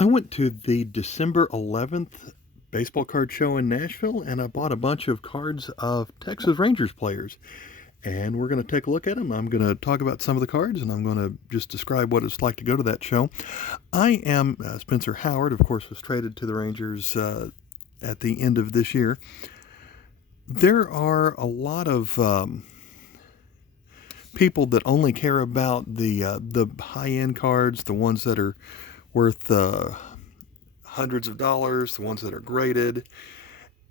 I went to the December 11th baseball card show in Nashville and I bought a bunch of cards of Texas Rangers players. And we're going to take a look at them. I'm going to talk about some of the cards and I'm going to just describe what it's like to go to that show. I am Spencer Howard, of course, was traded to the Rangers at the end of this year. There are a lot of people that only care about the high end cards, the ones that are worth hundreds of dollars, the ones that are graded,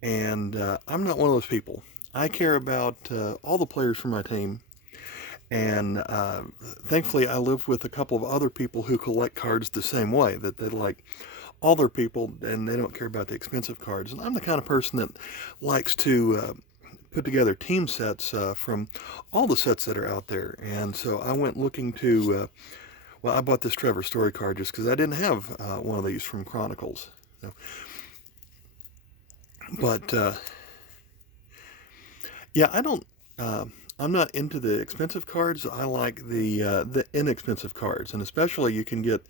and I'm not one of those people. I care about all the players for my team, and thankfully I live with a couple of other people who collect cards the same way, that they like all their people and they don't care about the expensive cards. And I'm the kind of person that likes to put together team sets from all the sets that are out there. And so I went looking to, well, I bought this Trevor Story card just because I didn't have one of these from Chronicles. So, but yeah, I don't. I'm not into the expensive cards. I like the inexpensive cards, and especially you can get.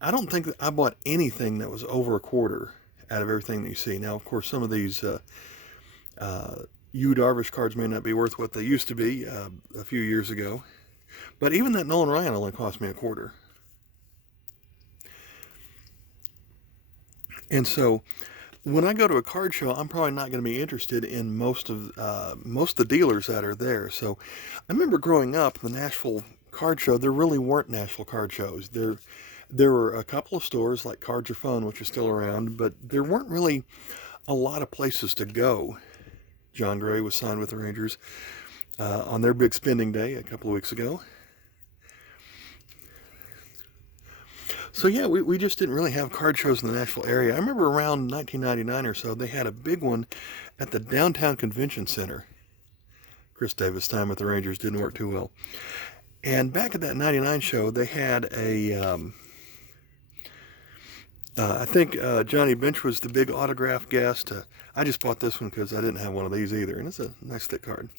I don't think that I bought anything that was over a quarter out of everything that you see. Now, of course, some of these Yu Darvish cards may not be worth what they used to be a few years ago, but even that Nolan Ryan only cost me a quarter. And so when I go to a card show, I'm probably not going to be interested in most of the dealers that are there. So I remember growing up, the Nashville card show. There really weren't Nashville card shows. There were a couple of stores like Cards Are Fun, which is still around, but there weren't really a lot of places to go. John Gray was signed with the Rangers on their big spending day a couple of weeks ago. So yeah, we just didn't really have card shows in the Nashville area. I remember around 1999 or so, they had a big one at the downtown convention center. Chris Davis' time with the Rangers didn't work too well. And back at that 99 show, they had I think Johnny Bench was the big autograph guest. I just bought this one because I didn't have one of these either, and it's a nice thick card.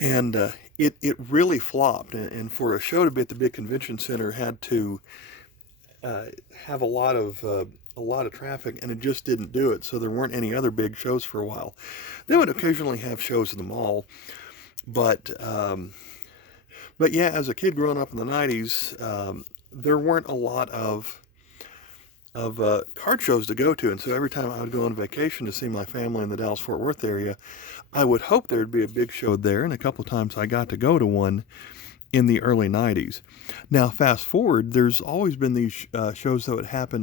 And it really flopped, and for a show to be at the big convention center had to have a lot of traffic, and it just didn't do it. So there weren't any other big shows for a while. They would occasionally have shows in the mall, but but yeah, as a kid growing up in the '90s, there weren't a lot of card shows to go to, and so every time I would go on vacation to see my family in the Dallas-Fort Worth area, I would hope there'd be a big show there, and a couple of times I got to go to one in the early 90s. Now, fast forward, there's always been these shows that would happen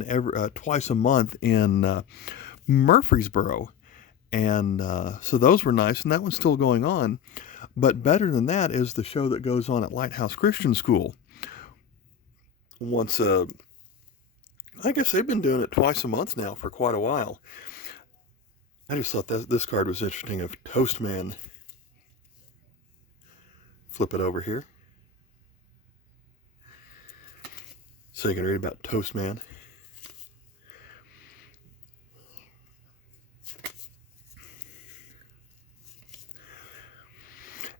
twice a month in Murfreesboro, and so those were nice, and that one's still going on. But better than that is the show that goes on at Lighthouse Christian School. Once, I guess they've been doing it twice a month now for quite a while. I just thought that this card was interesting of Toast Man. Flip it over here so you can read about Toast Man.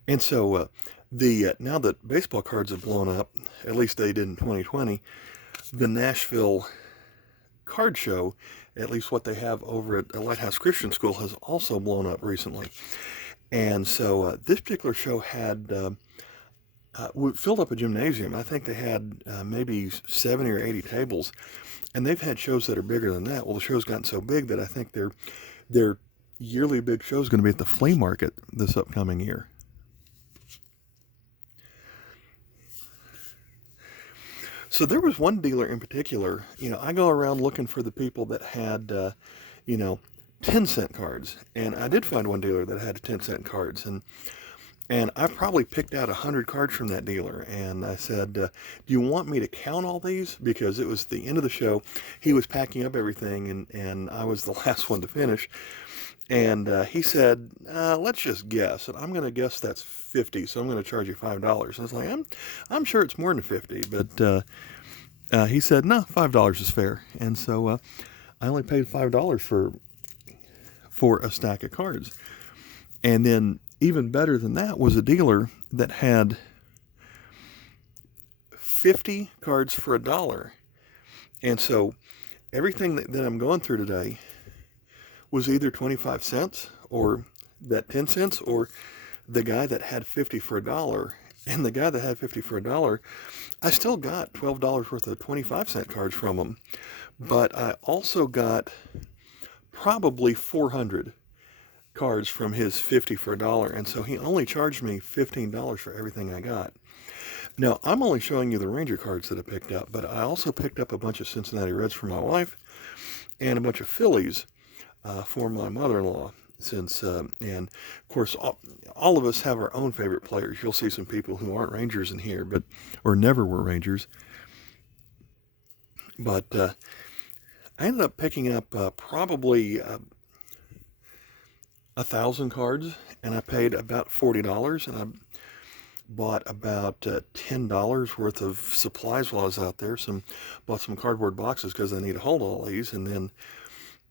And so the now that baseball cards have blown up, at least they did in 2020, the Nashville card show, at least what they have over at Lighthouse Christian School, has also blown up recently. And so this particular show had filled up a gymnasium. I think they had maybe 70 or 80 tables, and they've had shows that are bigger than that. Well, the show's gotten so big that I think their yearly big show is going to be at the flea market this upcoming year. So there was one dealer in particular. I go around looking for the people that had, you know, 10-cent cards, and I did find one dealer that had 10-cent cards, and I probably picked out 100 cards from that dealer. And I said, "Do you want me to count all these?" Because it was the end of the show. He was packing up everything, and I was the last one to finish. And he said, "Let's just guess." And I'm going to guess that's 50, so I'm going to charge you $5. And I was like, I'm sure it's more than 50, but he said, "No, $5 is fair." And so I only paid $5 for a stack of cards. And then even better than that was a dealer that had 50 cards for $1. And so everything that I'm going through today was either 25 cents or that 10 cents or the guy that had 50 for $1. And the guy that had 50 for $1, I still got $12 worth of 25-cent cards from him. But I also got probably 400 cards from his 50 for $1. And so he only charged me $15 for everything I got. Now, I'm only showing you the Ranger cards that I picked up, but I also picked up a bunch of Cincinnati Reds for my wife and a bunch of Phillies for my mother-in-law. And of course, all of us have our own favorite players. You'll see some people who aren't Rangers in here, or never were Rangers. But I ended up picking up probably 1,000 cards, and I paid about $40, and I bought about $10 worth of supplies while I was out there. Bought some cardboard boxes because I need to hold all these, and then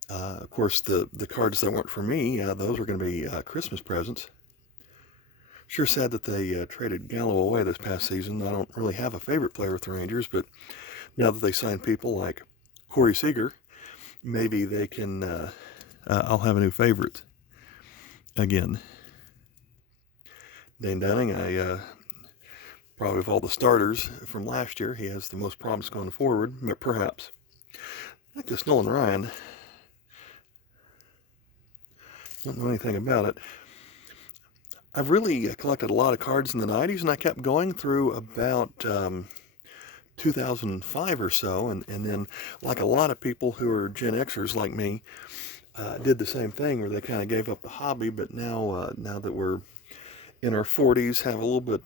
of course, the cards that weren't for me, those were going to be Christmas presents. Sure sad that they traded Gallo away this past season. I don't really have a favorite player with the Rangers, but now that they signed people like Corey Seager, maybe they can, I'll have a new favorite again. Dane Dunning, probably of all the starters from last year, he has the most promise going forward, perhaps. Like this Nolan Ryan. Don't know anything about it. I've really collected a lot of cards in the 90s, and I kept going through about 2005 or so, and then, like a lot of people who are Gen Xers like me, did the same thing where they kind of gave up the hobby, but now that we're in our 40s, have a little bit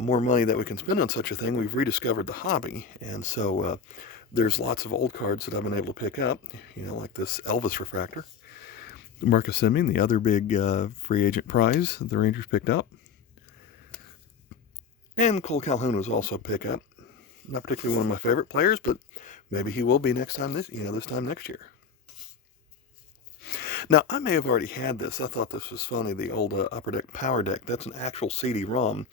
more money that we can spend on such a thing, we've rediscovered the hobby. And so there's lots of old cards that I've been able to pick up, like this Elvis refractor. Marcus Semien, the other big free agent prize that the Rangers picked up. And Cole Calhoun was also a pickup. Not particularly one of my favorite players, but maybe he will be this time next year. Now, I may have already had this. I thought this was funny, the old Upper Deck Power Deck. That's an actual CD-ROM.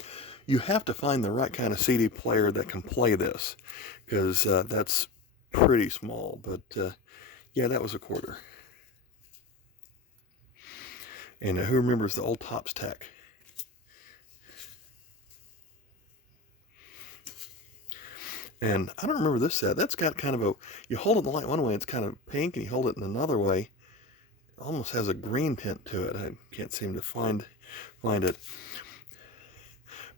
You have to find the right kind of CD player that can play this, because that's pretty small. But, yeah, that was a quarter. And who remembers the old Tops Tech? And I don't remember this set. That's got kind of you hold it in the light one way, it's kind of pink, and you hold it in another way, it almost has a green tint to it. I can't seem to find it.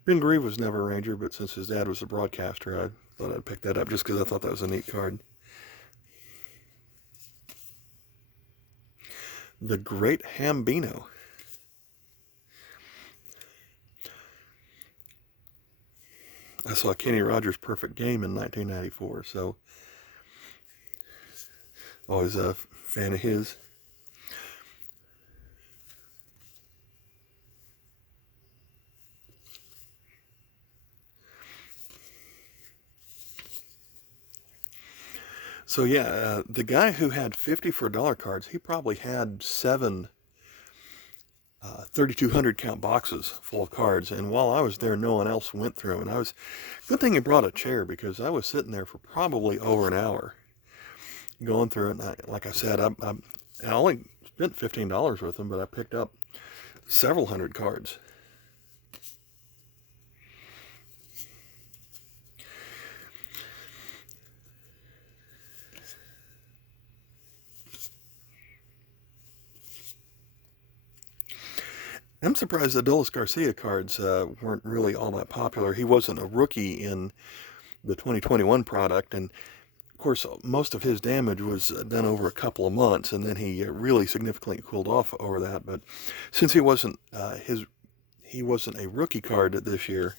Ben Grieve was never a Ranger, but since his dad was a broadcaster, I thought I'd pick that up just because I thought that was a neat card. The Great Hambino. I saw Kenny Rogers' perfect game in 1994, so always a fan of his. So yeah, the guy who had 50 for $1 cards, he probably had 7 3,200 count boxes full of cards, and while I was there, no one else went through them. And good thing he brought a chair, because I was sitting there for probably over an hour going through it. And like I said, I only spent $15 with them, but I picked up several hundred cards. I'm surprised the Adolis Garcia cards weren't really all that popular. He wasn't a rookie in the 2021 product, and of course most of his damage was done over a couple of months, and then he really significantly cooled off over that. But since he wasn't a rookie card this year,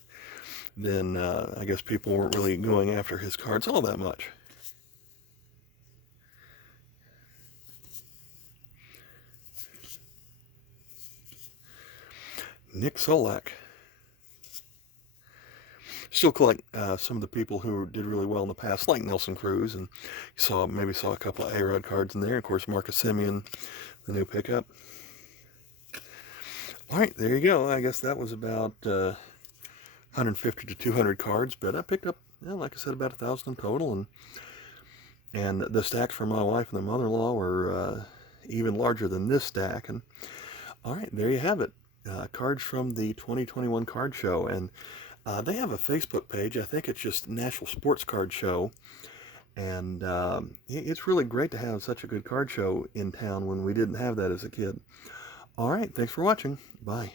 then I guess people weren't really going after his cards all that much. Nick Solak. Still collect some of the people who did really well in the past, like Nelson Cruz, and maybe saw a couple of A-Rod cards in there. Of course, Marcus Semien, the new pickup. All right, there you go. I guess that was about 150 to 200 cards, but I picked up, like I said, about 1,000 in total, and the stacks for my wife and the mother-in-law were even larger than this stack. And all right, there you have it. Cards from the 2021 card show, and they have a Facebook page. I think it's just Nashville Sports Card Show, and it's really great to have such a good card show in town when we didn't have that as a kid. All right, thanks for watching. Bye.